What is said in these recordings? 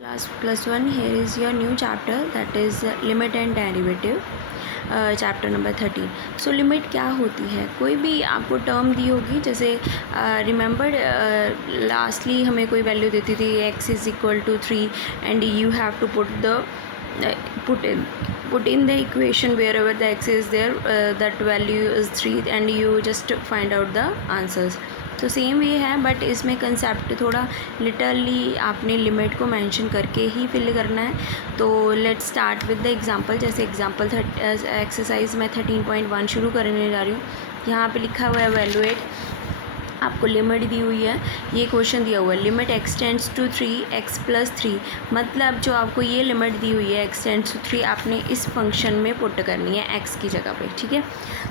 Class +1, here is your new chapter, that is limit and derivative, chapter number 13। So limit क्या होती है? कोई भी आपको टर्म दी होगी, जैसे रिमेंबर लास्टली हमें कोई वैल्यू देती थी x is equal to 3 and you have to put in the equation wherever the x is there, that value is 3 and you just find out the answers। तो same ये है, but इसमें concept थोड़ा literally आपने limit को mention करके ही fill करना है। तो let's start with the example. जैसे एग्जांपल एक्सरसाइज मैं 13.1 शुरू करने जा रही हूँ। यहाँ पे लिखा हुआ है वैल्यूएट, आपको लिमिट दी हुई है, ये क्वेश्चन दिया हुआ है limit x tends to 3x + 3, मतलब जो आपको ये लिमिट दी हुई है x टेंड्स टू 3 आपने इस फंक्शन में पुट करनी है x की जगह पे, ठीक है।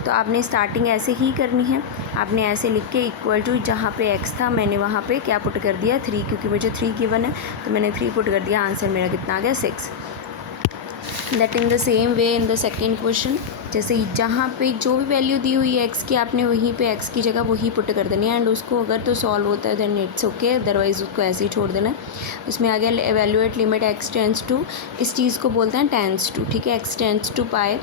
तो आपने स्टार्टिंग ऐसे ही करनी है, आपने ऐसे लिख के इक्वल टू जहाँ पे x था मैंने वहाँ पे क्या पुट कर दिया 3, क्योंकि मुझे 3 गिवन है तो मैंने 3 पुट कर दिया। आंसर मेरा कितना आ गया 6। That in the same way in the second question, जैसे जहाँ पे जो भी वैल्यू दी हुई है x की आपने वहीं पे x की जगह वही पुट कर देनी है, एंड उसको अगर तो सॉल्व होता है देन इट्स ओके, अदरवाइज़ उसको ऐसे ही छोड़ देना है। उसमें आ गया evaluate limit x tends to, इस चीज़ को बोलते हैं टेंड्स टू, ठीक है। x tends to pi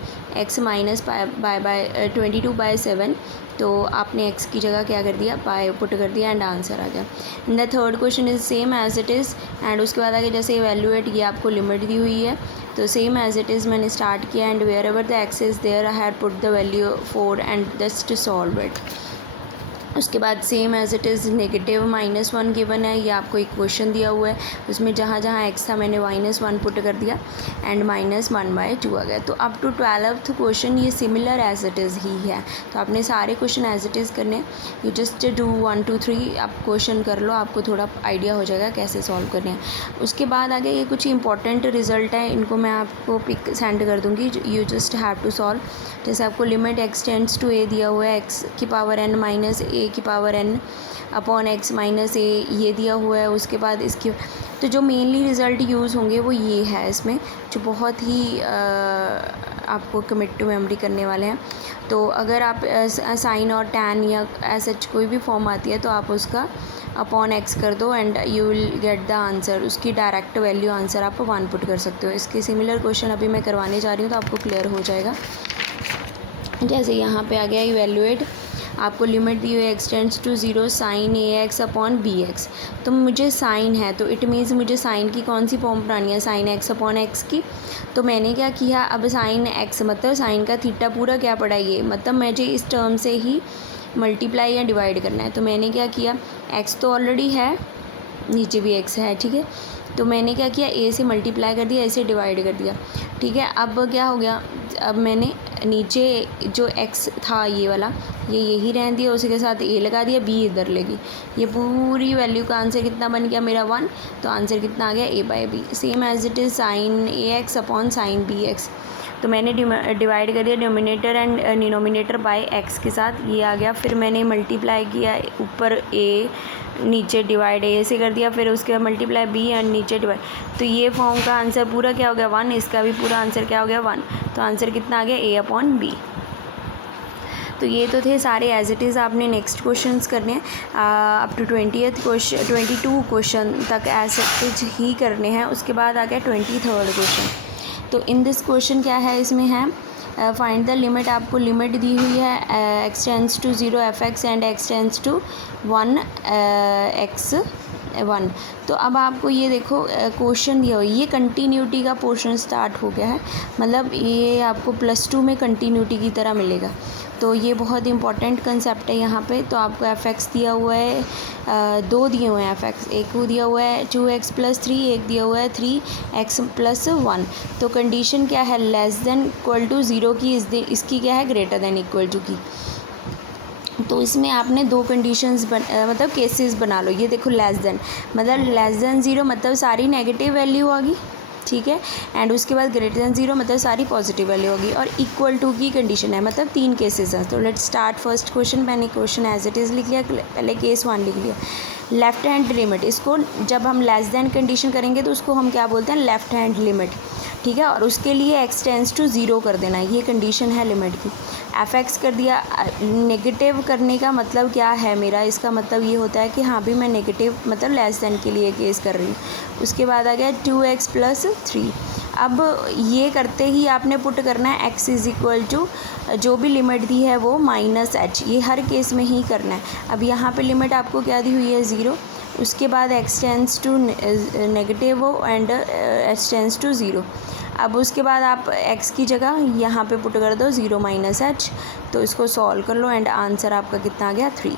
x minus pi by 22/7, तो आपने x की जगह क्या कर दिया पाई पुट कर दिया एंड आंसर आ गया। In the third question is same as it is, and उसके बाद आगे जैसे एवेल्यूएट ये आपको लिमिट दी हुई है तो सेम एज इट इज़ मैंने स्टार्ट किया, and wherever the x is there I had put the value 4 and just solve it. उसके बाद same as it is negative -1 given है, ये आपको एक क्वेश्चन दिया हुआ है, उसमें जहाँ जहाँ x था मैंने -1 पुट कर दिया एंड -1/2 आ गया। तो अप टू 12th क्वेश्चन ये सिमिलर एज इट इज़ ही है, तो आपने सारे क्वेश्चन एज इट इज़ करने, यू जस्ट डू 1 2 3 आप क्वेश्चन कर लो, आपको थोड़ा आइडिया हो जाएगा कैसे सॉल्व करने हैं। उसके बाद आगे ये कुछ इंपॉर्टेंट रिजल्ट है, इनको मैं आपको पिक सेंड कर दूँगी, you just have to solve. जैसे आपको limit x tends to a दिया हुआ है, x की पावर n माइनस a की power n upon x minus a ये दिया हुआ है। उसके बाद इसकी तो जो मेनली रिज़ल्ट यूज़ होंगे वो ये है, इसमें जो बहुत ही आपको कमिट टू मेमोरी करने वाले हैं। तो अगर आप साइन और टैन या सच कोई भी फॉर्म आती है तो आप उसका अपॉन x कर दो and you will get the answer, उसकी डायरेक्ट वैल्यू आंसर आप 1 पुट कर सकते हो। इसके सिमिलर क्वेश्चन अभी मैं करवाने जा रही हूँ तो आपको क्लियर हो जाएगा। जैसे यहाँ पे आ गया इवेल्यूएट, आपको लिमिट दी हुई x tends to 0 sine ax upon bx, तो मुझे साइन है तो इट मीन्स मुझे साइन की कौन सी फॉर्म बनानी है, साइन x अपॉन x की। तो मैंने क्या किया, अब साइन x मतलब साइन का थीटा पूरा क्या पड़ा ये, मतलब मुझे इस टर्म से ही मल्टीप्लाई या डिवाइड करना है। तो मैंने क्या किया, x तो ऑलरेडी है, नीचे भी x है, ठीक है। तो मैंने क्या किया, a से मल्टीप्लाई कर दिया, a से डिवाइड कर दिया, ठीक है। अब क्या हो गया, अब मैंने नीचे जो x था ये वाला ये यही रहने दिया, उसी के साथ a लगा दिया, b इधर लगी, ये पूरी वैल्यू का आंसर कितना बन गया मेरा 1। तो आंसर कितना आ गया a/b, same as it is sine ax upon sine bx। तो मैंने डिवाइड कर दिया denominator and denominator by x के साथ, ये आ गया। फिर मैंने मल्टीप्लाई किया, ऊपर a नीचे डिवाइड a से कर दिया, फिर उसके बाद मल्टीप्लाई b एंड नीचे डिवाइड, तो ये फॉर्म का आंसर पूरा क्या हो गया 1, इसका भी पूरा आंसर क्या हो गया 1। तो आंसर कितना आ गया a/b। तो ये तो थे सारे एज इट इज़। आपने नेक्स्ट क्वेश्चंस करने हैं अप टू 22 क्वेश्चन तक एज इट इज ही करने हैं। उसके बाद आ गया 23rd क्वेश्चन। तो इन दिस क्वेश्चन क्या है, इसमें है फाइंड द लिमिट, आपको लिमिट दी हुई है x tends to 0 fx and x tends to 1 x1। तो अब आपको ये देखो क्वेश्चन दिया हुआ है, ये कंटिन्यूटी का पोर्शन स्टार्ट हो गया है, मतलब ये आपको +2 में कंटिन्यूटी की तरह मिलेगा। तो ये बहुत इंपॉर्टेंट कंसेप्ट है यहाँ पे। तो आपको fx दिया हुआ है, 2 दिए हुए हैं fx, एक को दिया हुआ है 2x + 3, एक दिया हुआ है 3x + 1। तो कंडीशन क्या है, लेस देन इक्वल टू 0 की, इसकी क्या है ग्रेटर देन इक्वल टू की। तो इसमें आपने 2 कंडीशंस मतलब केसेस बना लो। ये देखो लेस देन मतलब लेस देन 0 मतलब सारी नेगेटिव वैल्यू होगी, ठीक है, एंड उसके बाद ग्रेटर देन 0 मतलब सारी पॉजिटिव वैल्यू होगी, और इक्वल टू की कंडीशन है, मतलब 3 केसेस हैं। तो लेट्स स्टार्ट फर्स्ट क्वेश्चन। मैंने क्वेश्चन एज इट इज़ लिख लिया, पहले केस 1 लिख लिया। लेफ़्ट हैंड लिमिट, इसको जब हम लेस देन कंडीशन करेंगे तो उसको हम क्या बोलते हैं, लेफ़्ट हैंड लिमिट, ठीक है। और उसके लिए x टेंड्स टू 0 कर देना, ये कंडीशन है लिमिट की। fx कर दिया। नेगेटिव करने का मतलब क्या है मेरा, इसका मतलब ये होता है कि हाँ भी मैं नेगेटिव मतलब लेस देन के लिए केस कर रही हूँ। उसके बाद आ गया 2x + 3। अब ये करते ही आपने पुट करना है x इज़ इक्वल टू जो भी लिमिट दी है वो -h, ये हर केस में ही करना है। अब यहाँ पे लिमिट आपको क्या दी हुई है, 0। उसके बाद x टेंड्स टू नेगेटिव हो एंड h टेंड्स टू 0। अब उसके बाद आप x की जगह यहाँ पे पुट कर दो 0 -h, तो इसको सॉल्व कर लो एंड आंसर आपका कितना आ गया, 3।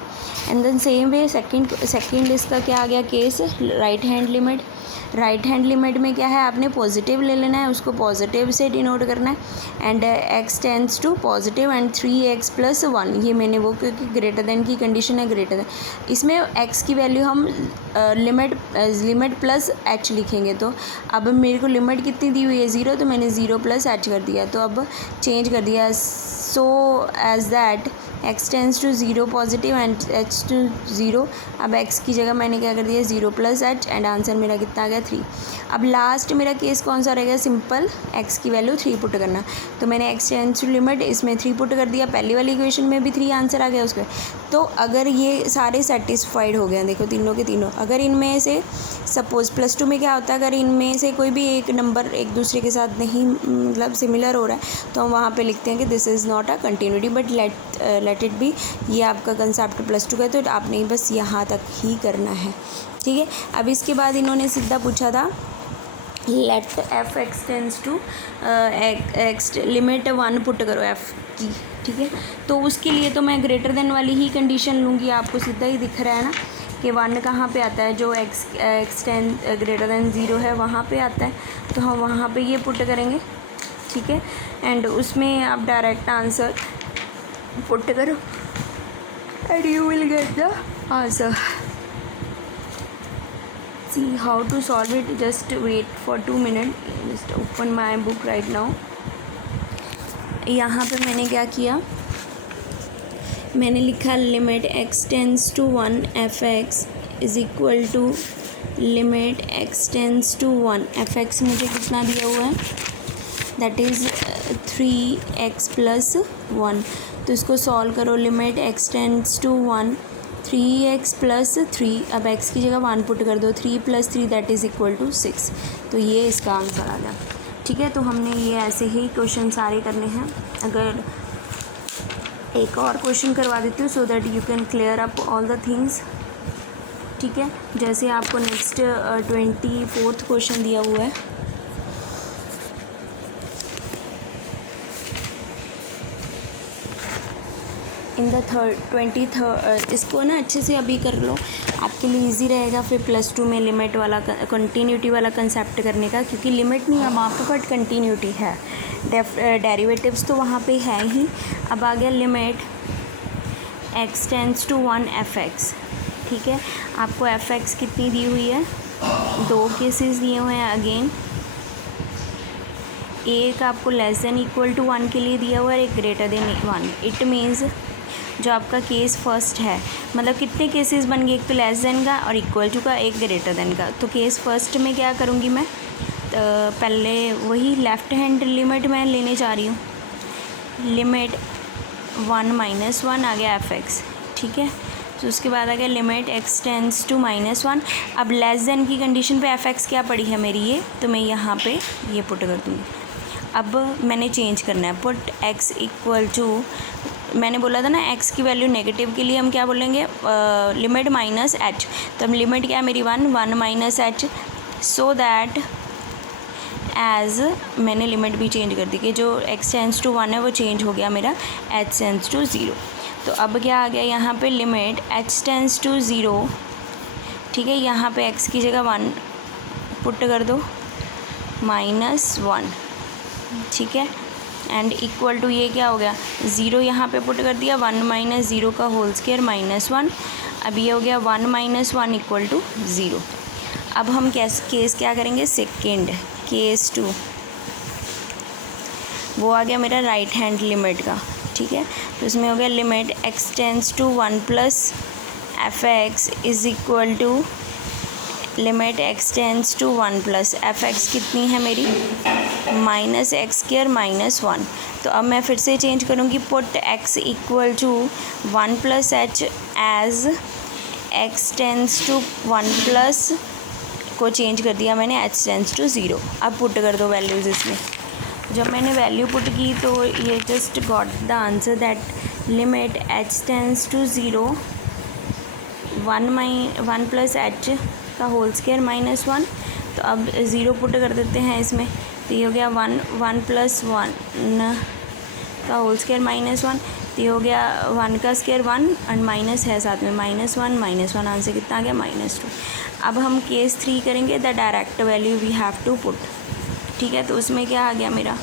And then same way second इसका क्या आ गया case, right hand limit. Right hand limit में क्या है, आपने पॉजिटिव ले लेना है, उसको पॉजिटिव से डिनोट करना है and x tends to positive and 3x + 1, ये मैंने वो क्योंकि ग्रेटर देन की कंडीशन है, ग्रेटर देन इसमें x की वैल्यू हम लिमिट प्लस h लिखेंगे। तो अब मेरे को लिमिट कितनी दी हुई है, 0, तो मैंने 0 + h कर दिया। तो अब चेंज कर दिया, so as that x tends to 0 positive and h to 0। अब x की जगह मैंने क्या कर दिया, 0 + h एंड आंसर मेरा कितना आ गया, 3। अब लास्ट मेरा केस कौन सा रहेगा, सिंपल x की वैल्यू 3 पुट करना। तो मैंने x टेंड्स टू लिमिट इसमें 3 पुट कर दिया, पहली वाली इक्वेशन में भी 3 आंसर आ गया उसके। तो अगर ये सारे सेटिस्फाइड हो गए हैं, देखो तीनों के तीनों, अगर इनमें से सपोज़ +2 में क्या होता है, अगर इनमें से कोई भी एक नंबर एक दूसरे के साथ नहीं मतलब सिमिलर हो रहा है तो हम वहाँ पे लिखते हैं कि this is not a continuity but let it be. ये आपका कंसेप्ट +2 का है, तो आपने बस यहाँ तक ही करना है, ठीक है। अब इसके बाद इन्होंने सीधा पूछा था let f(x) tends to x limit 1 put करो f की, ठीक है। तो उसके लिए तो मैं ग्रेटर देन वाली ही कंडीशन लूँगी, आपको सीधा ही दिख रहा है ना कि 1 कहाँ पे आता है, जो x ग्रेटर देन 0 है वहाँ पे आता है, तो हम वहाँ पे ये पुट करेंगे, ठीक है। एंड उसमें आप डायरेक्ट आंसर पुट करो and you will get the answer. See how to solve it, just wait for 2 minutes, just open my book right now। यहाँ पे मैंने क्या किया, मैंने लिखा limit x tends to 1 f(x) is equal to limit x tends to 1 f(x) मुझे कितना दिया हुआ है, दैट इज़ 3x + 1। तो इसको सॉल्व करो, limit x tends to 1 3x + 3, अब x की जगह 1 पुट कर दो, 3 + 3 दैट इज़ इक्वल टू 6। तो ये इसका आंसर आ गया, ठीक है। तो हमने ये ऐसे ही क्वेश्चन सारे करने हैं। अगर एक और क्वेश्चन करवा देती हूँ so that you can clear up all the things, ठीक है। जैसे आपको नेक्स्ट 24th क्वेश्चन दिया हुआ है, इन द 23rd, इसको ना अच्छे से अभी कर लो, आपके लिए इजी रहेगा फिर +2 में लिमिट वाला कंटिन्यूटी वाला कंसेप्ट करने का, क्योंकि लिमिट नहीं है वहाँ पे बट कंटिन्यूटी है, डेरिवेटिव्स तो वहाँ पे है ही। अब आ गया limit x tends to 1 f(x), ठीक है। आपको f(x) कितनी दी हुई है, 2 केसेस दिए हुए हैं अगेन, एक आपको लेस देन इक्वल टू 1 के लिए दिया हुआ है, एक ग्रेटर देन 1। इट मीन्स जो आपका केस फर्स्ट है, मतलब कितने केसेस बन गए, एक तो लेस देन का और इक्वल टू का, एक ग्रेटर देन का। तो केस फर्स्ट में क्या करूँगी मैं, पहले वही लेफ़्ट हैंड लिमिट मैं लेने जा रही हूँ, लिमिट 1 - 1 आ गया f(x), ठीक है। तो उसके बाद आ गया लिमिट x टेंड्स टू -1। अब लेस देन की कंडीशन पे f(x) क्या पड़ी है मेरी ये, तो मैं यहाँ पे ये पुट कर दूँगी। अब मैंने चेंज करना है, पुट x इक्वल टू, मैंने बोला था ना x की वैल्यू नेगेटिव के लिए हम क्या बोलेंगे, लिमिट -h। तो अब लिमिट क्या है मेरी 1 - h, सो दैट एज मैंने लिमिट भी चेंज कर दी कि जो x टेंड्स टू 1 है वो चेंज हो गया मेरा h टेंड्स टू 0। तो अब क्या आ गया यहाँ पे, लिमिट h टेंड्स टू 0, ठीक है। यहाँ पे x की जगह 1 पुट कर दो, -1, ठीक है। एंड इक्वल टू ये क्या हो गया, 0 यहाँ पे पुट कर दिया, 1 - 0 का होल स्क्वायर -1। अब ये हो गया 1 - 1 इक्वल टू 0। अब हम केस क्या करेंगे, सेकेंड केस 2, वो आ गया मेरा राइट हैंड लिमिट का, ठीक है। तो इसमें हो गया limit x tends to 1 + f x is equal to limit x tends to 1 plus f x कितनी है मेरी माइनस एक्स स्क्वायर माइनस 1। तो अब मैं फिर से चेंज करूँगी, put x equal to 1 plus h as x tends to 1 plus को चेंज कर दिया मैंने एच टेंस टू 0। अब पुट कर दो वैल्यूज़ इसमें। जब मैंने वैल्यू पुट की तो ये just got the answer that limit h tends to 0 1 plus h का होल स्क्वायर माइनस 1। तो अब 0 पुट कर देते हैं इसमें, तो ये हो गया 1 प्लस 1 का होल स्क्वायर माइनस 1। तो ये हो गया 1 का स्क्वायर 1 और माइनस है साथ में माइनस 1 आंसर कितना आ गया -2। अब हम केस 3 करेंगे, the direct value we have to put. ठीक है, तो उसमें क्या आ गया मेरा,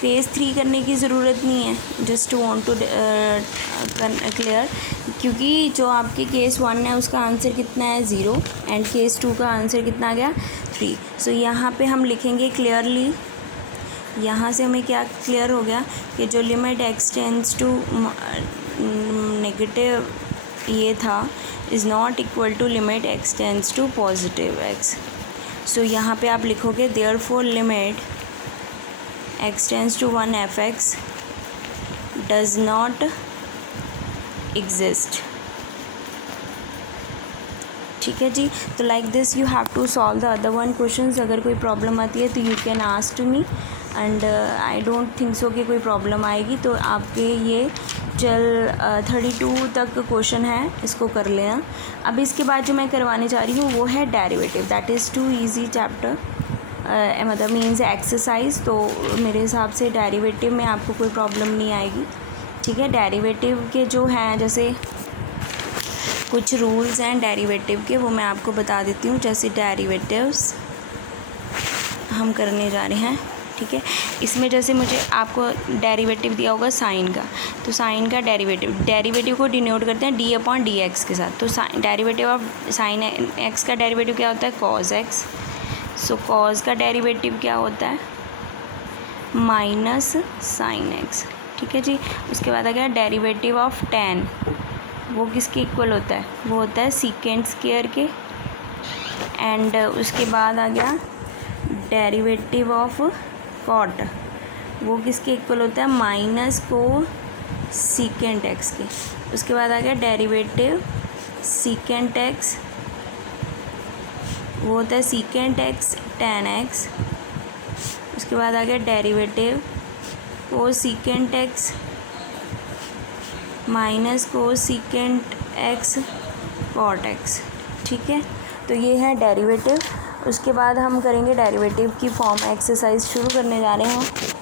केस 3 करने की ज़रूरत नहीं है, जस्ट वांट टू क्लियर, क्योंकि जो आपके केस 1 है उसका आंसर कितना है 0 एंड केस 2 का आंसर कितना आ गया 3। सो यहाँ पे हम लिखेंगे क्लियरली, यहाँ से हमें क्या क्लियर हो गया कि जो limit x tends to negative ये था is not equal to limit x tends to positive x. So यहाँ पे आप लिखोगे therefore limit x tends to 1 f x does not exist. ठीक है जी, तो like this you have to solve the other one questions. अगर कोई प्रॉब्लम आती है तो you can ask to me and I don't think so कि कोई प्रॉब्लम आएगी। तो आपके ये 32 तक क्वेश्चन है, इसको कर लेना। अब इसके बाद जो मैं करवाने जा रही हूँ वो है derivative, that is too easy chapter, मतलब मीन्स एक्सरसाइज। तो मेरे हिसाब से डेरिवेटिव में आपको कोई प्रॉब्लम नहीं आएगी। ठीक है, डेरिवेटिव के जो हैं जैसे कुछ रूल्स हैं डेरिवेटिव के, वो मैं आपको बता देती हूँ। जैसे डेरिवेटिव्स हम करने जा रहे हैं, ठीक है। इसमें जैसे मुझे आपको डेरिवेटिव दिया होगा साइन का, तो साइन का डेरिवेटिव को डिनोट करते हैं d/dx के साथ। तो डेरिवेटिव ऑफ साइन एक्स का डेरिवेटिव क्या होता है कॉस एक्स। सो कॉस का डेरिवेटिव क्या होता है माइनस साइन एक्स। ठीक है जी, उसके बाद आ गया डेरिवेटिव ऑफ टेन, वो किसके इक्वल होता है, वो होता है सीकेंड स्क्वायर के। एंड उसके बाद आ गया डेरिवेटिव ऑफ कॉट, वो किसके इक्वल होता है माइनस को सीकेंट एक्स के। उसके बाद आ गया डेरिवेटिव सीकेंट एक्स, वो होता है सीकेंट एक्स टेन एक्स। उसके बाद आ गया डेरिवेटिव को सीकेंट एक्स माइनस को सीकेंट एक्स कॉट एक्स। ठीक है, तो ये है डेरिवेटिव। उसके बाद हम करेंगे डेरिवेटिव की फॉर्म एक्सरसाइज शुरू करने जा रहे हैं।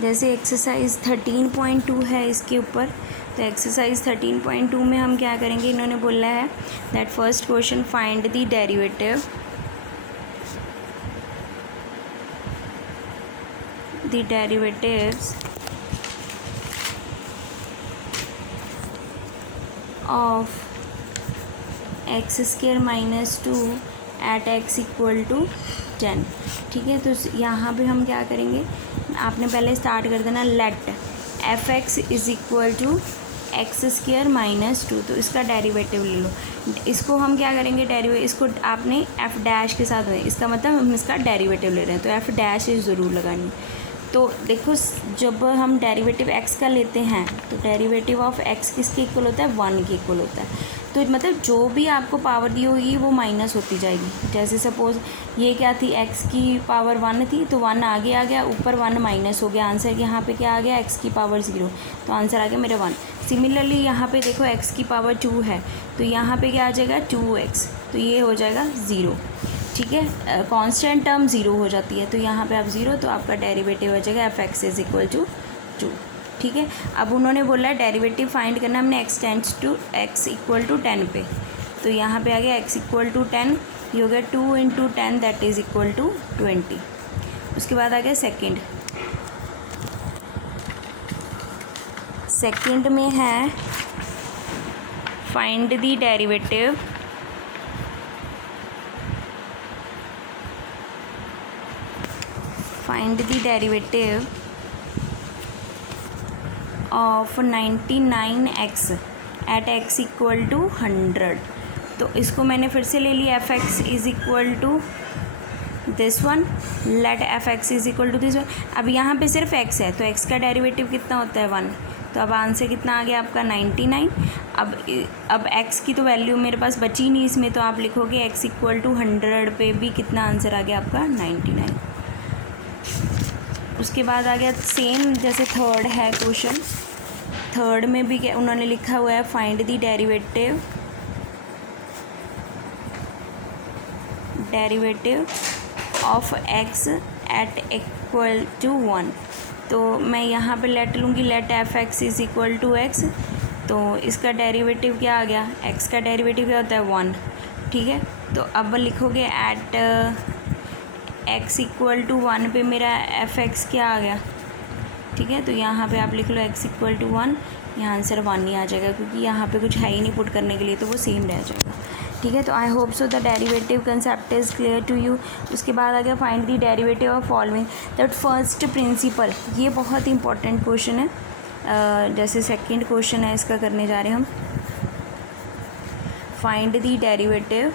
जैसे एक्सरसाइज 13.2 है इसके ऊपर, तो एक्सरसाइज 13.2 में हम क्या करेंगे, इन्होंने बोला है that first question find the derivative of x square minus 2 at x equal to 10। ठीक है, तो यहाँ पे हम क्या करेंगे, आपने पहले स्टार्ट कर देना let f x is equal to x square minus 2। तो इसका डेरिवेटिव ले लो। इसको हम क्या करेंगे, इसको आपने एफ डैश के साथ है, इसका मतलब हम इसका डेरिवेटिव ले रहे हैं, तो एफ डैश ज़रूर लगानी। तो देखो जब हम डेरिवेटिव एक्स का लेते हैं तो डेरिवेटिव ऑफ एक्स किसके इक्वल होता है 1 के इक्वल होता है। तो मतलब जो भी आपको पावर दी होगी वो माइनस होती जाएगी। जैसे सपोज़ ये क्या थी, एक्स की पावर 1 थी, तो 1 आगे आ गया, ऊपर 1 माइनस हो गया। आंसर यहाँ पे क्या आ गया, एक्स की पावर 0, तो आंसर आ गया मेरा 1। सिमिलरली यहाँ पे देखो एक्स की पावर 2 है, तो यहाँ पे क्या आ जाएगा 2x, तो ये हो जाएगा 0। ठीक है, कांस्टेंट टर्म 0 हो जाती है, तो यहाँ पे आप 0, तो आपका डेरिवेटिव हो जाएगा f x is equal to 2। ठीक है, अब उन्होंने बोला डेरिवेटिव फाइंड करना हमने x tends to x equal to 10 पे। तो यहाँ पे आ गया x इक्वल टू 10, ये हो गया 2 into 10 that is equal to 20। उसके बाद आ गया सेकंड में है find the derivative of 99x at x equal to 100। तो इसको मैंने फिर से ले लिया, f x is equal to this one, let f x is equal to this one. अब यहाँ पे सिर्फ x है तो x का डेरिवेटिव कितना होता है 1, तो अब आंसर कितना आ गया आपका 99। अब x की तो वैल्यू मेरे पास बची नहीं इसमें, तो आप लिखोगे x इक्वल टू 100 पे भी कितना आंसर आ गया आपका 99। उसके बाद आ गया सेम जैसे थर्ड है क्वेश्चन, थर्ड में भी क्या उन्होंने लिखा हुआ है find the derivative of x at equal to 1। तो मैं यहाँ पे लेट लूँगी, let f x is equal to x. तो इसका डेरिवेटिव क्या आ गया, x का डेरिवेटिव क्या होता है 1, ठीक है। तो अब लिखोगे एट x इक्वल टू 1 पे मेरा एफ एक्स क्या आ गया, ठीक है। तो यहाँ पे आप लिख लो x इक्वल टू 1, यहाँ आंसर 1 ही आ जाएगा क्योंकि यहाँ पे कुछ है ही नहीं पुट करने के लिए, तो वो सेम रह जाएगा, ठीक है। तो I hope so the derivative concept is clear to you. उसके बाद आ गया find the derivative of following that first principle. ये बहुत इंपॉर्टेंट क्वेश्चन है, जैसे सेकंड क्वेश्चन है इसका करने जा रहे हैं हम। Find the derivative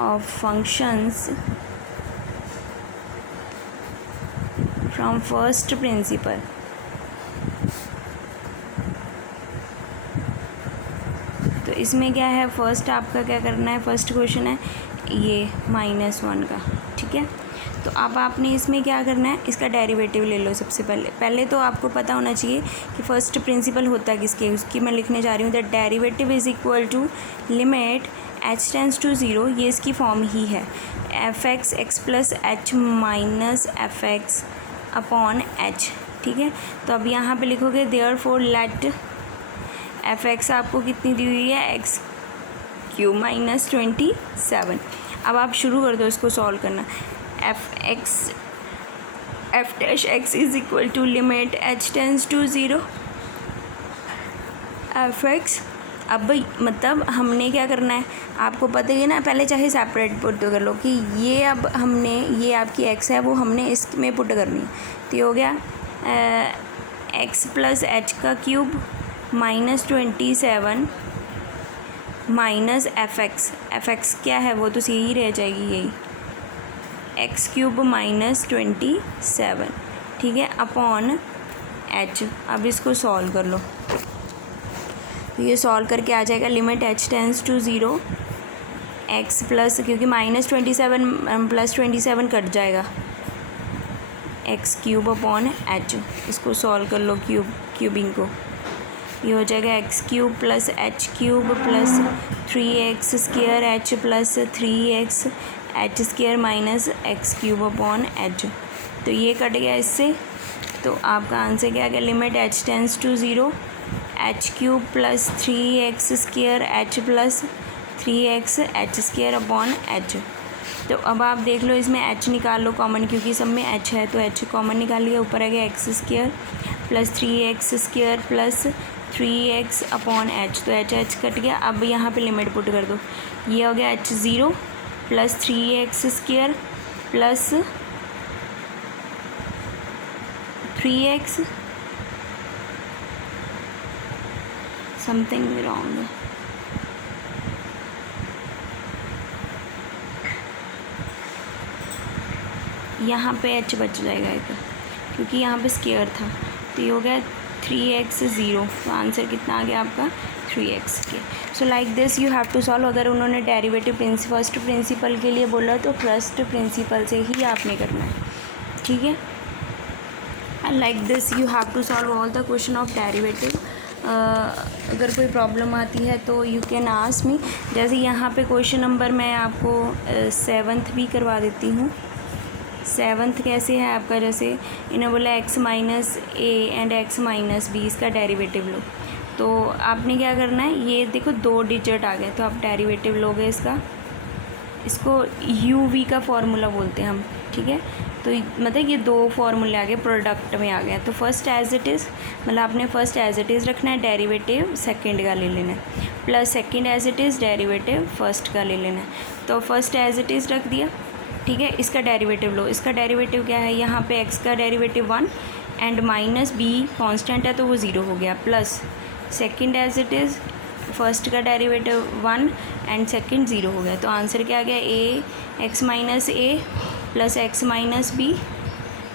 of functions from first principle। तो इसमें क्या है, फर्स्ट आपका क्या करना है, फर्स्ट क्वेश्चन है ये -1 का, ठीक है। तो अब आपने इसमें क्या करना है, इसका डेरिवेटिव ले लो। सबसे पहले तो आपको पता होना चाहिए कि फर्स्ट प्रिंसिपल होता है किसके, उसकी मैं लिखने जा रही हूँ। The derivative is equal to limit h tends to 0, ये इसकी फॉर्म ही है, f x x plus h minus f x upon h, ठीक है। तो अब यहाँ पे लिखोगे देयरफॉर लेट एफ एक्स आपको कितनी दी हुई है, एक्स क्यूब माइनस 27। अब आप शुरू कर दो इसको सॉल्व करना। F dash x is equal to limit h tends to 0 f x. अब मतलब हमने क्या करना है, आपको पता ही है ना, पहले चाहे सेपरेट पुट कर लो कि ये अब हमने, ये आपकी x है वो हमने इसमें पुट करनी है। तो ये हो गया x प्लस एच का cube minus 27 minus f x क्या है वो तो यही रह जाएगी, यही एक्स क्यूब माइनस 27, ठीक है, अपॉन एच। अब इसको सॉल्व कर लो, तो ये सॉल्व करके आ जाएगा limit h tends to 0 x plus, क्योंकि -27 प्लस 27 कट जाएगा, x क्यूब अपॉन h। इसको सॉल्व कर लो क्यूबिंग को, ये हो जाएगा x cube plus h cube plus 3x square h plus 3x h square minus x cube upon h। तो ये कट गया इससे, तो आपका आंसर क्या आ गया, limit h tends to 0 h cube plus 3x square h plus 3x h square upon h. तो अब आप देख लो इसमें h निकाल लो कॉमन, क्योंकि सब में h है, तो h कॉमन निकाल लिया, ऊपर आ गया x square plus 3x square plus 3x upon h. तो h कट गया। अब यहाँ पे लिमिट पुट कर दो, ये हो गया h 0 plus 3x square plus 3x something wrong, यहाँ पे h बच जाएगा एक, क्योंकि यहाँ पे स्क्वायर था। तो ये हो गया 3x 0, तो आंसर कितना आ गया आपका 3x के। So like this you have to solve. अगर उन्होंने डेरिवेटिव फर्स्ट प्रिंसिपल के लिए बोला तो फर्स्ट प्रिंसिपल से ही आपने करना है, ठीक है। Like this you have to solve all the question of derivative. अगर कोई प्रॉब्लम आती है तो यू कैन आस्क मी। जैसे यहाँ पे क्वेश्चन नंबर मैं आपको 7th भी करवा देती हूँ। सेवन्थ कैसे है आपका, जैसे इन्हें बोला x minus a and x minus b, इसका डेरिवेटिव लो। तो आपने क्या करना है, ये देखो 2 डिजिट आ गए, तो आप डेरिवेटिव लोगे इसका, इसको u-v का फॉर्मूला बोलते हैं हम, ठीक है। तो मतलब ये 2 फॉर्मूले आ गए, प्रोडक्ट में आ गया। तो फर्स्ट एज इट इज़, मतलब आपने फर्स्ट एज इट इज़ रखना है, डेरिवेटिव सेकंड का ले लेना है, plus second as it is derivative first का ले लेना है। तो फर्स्ट एज इट इज़ रख दिया, ठीक है। इसका डेरिवेटिव लो, इसका डेरिवेटिव क्या है, यहाँ पे x का derivative 1 and minus b constant है तो वो 0 हो गया, plus second as it is first का डेरिवेटिव 1 एंड सेकंड 0 हो गया। तो आंसर क्या आ गया, a x minus a plus x minus b,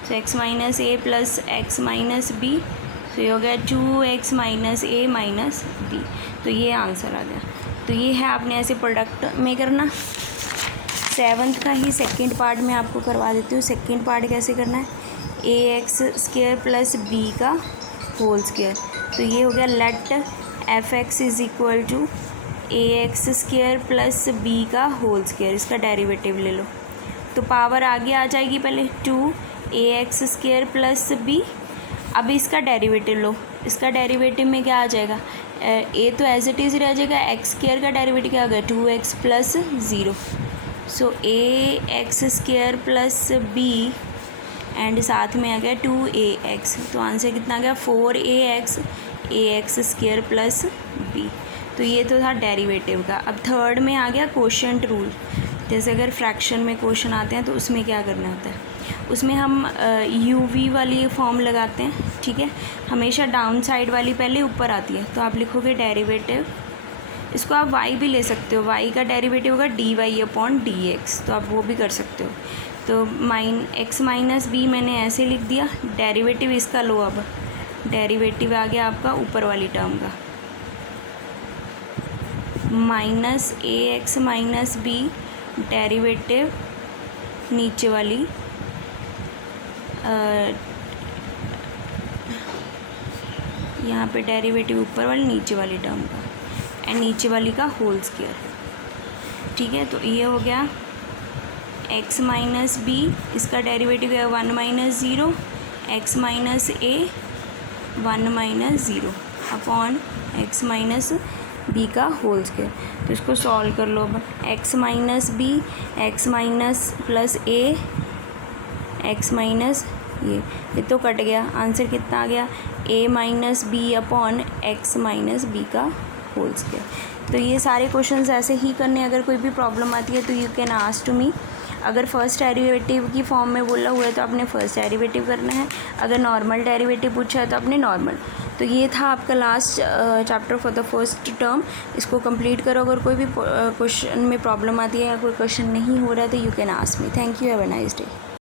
तो x minus a plus x minus b, तो ये हो गया 2x माइनस ए माइनस बी। तो ये आंसर आ गया। तो ये है, आपने ऐसे प्रोडक्ट में करना। सेवन्थ का ही सेकंड पार्ट में आपको करवा देती हूँ। सेकंड पार्ट कैसे करना है, a x square plus b का होल स्क्वेयर। तो ये हो गया let f x is equal to a x square plus b का होल स्क्वेयर, इसका डेरिवेटिव ले लो। तो पावर आगे आ जाएगी, पहले 2ax स्क्वेयर प्लस बी। अब इसका डेरिवेटिव लो, इसका डेरिवेटिव में क्या आ जाएगा, ए तो एज इट इज़ रह जाएगा, एक्स स्क्वेयर का डेरिवेटिव क्या आ गया 2x plus 0। So a x square plus b and साथ में आ गया 2ax। तो आंसर कितना आ गया 4ax ए एक्स स्क्वेयर प्लस बी। तो ये तो था डेरिवेटिव का। अब थर्ड में आ गया कोशेंट रूल। जैसे अगर फ्रैक्शन में क्वेश्चन आते हैं तो उसमें क्या करना होता है, उसमें हम u-v वाली फॉर्म लगाते हैं, ठीक है। हमेशा डाउन साइड वाली पहले ऊपर आती है, तो आप लिखोगे डेरिवेटिव, इसको आप y भी ले सकते हो, y का डेरिवेटिव होगा dy अपॉन dx, तो आप वो भी कर सकते हो। तो x माइनस बी मैंने ऐसे लिख दिया, डेरिवेटिव इसका लो। अब डेरिवेटिव आ गया आपका ऊपर वाली टर्म का, माइनस ए एक्स माइनस बी, डेरिवेटिव नीचे वाली यहाँ पे डेरिवेटिव ऊपर वाली नीचे वाली टर्म का एंड नीचे वाली का होल स्क्वायर, ठीक है। तो ये हो गया x माइनस बी, इसका डेरिवेटिव है 1 minus 0, x minus a 1 minus 0 upon x minus b का होल स्क्वायर। तो इसको सॉल्व कर लो। अब x minus b, x minus plus a, x minus ये तो कट गया, आंसर कितना आ गया a minus b upon x minus b का होल स्क्वायर। तो ये सारे क्वेश्चंस ऐसे ही करने। अगर कोई भी प्रॉब्लम आती है तो you can ask to me. अगर फर्स्ट डेरिवेटिव की फॉर्म में बोला हुआ है तो आपने फर्स्ट डेरिवेटिव करना है, अगर नॉर्मल डेरिवेटिव पूछा है तो आपने नॉर्मल। तो ये था आपका last chapter for the first term. इसको कंप्लीट करो। अगर कोई भी क्वेश्चन में प्रॉब्लम आती है या कोई क्वेश्चन नहीं हो रहा है तो you can ask me. Thank you, have a nice day.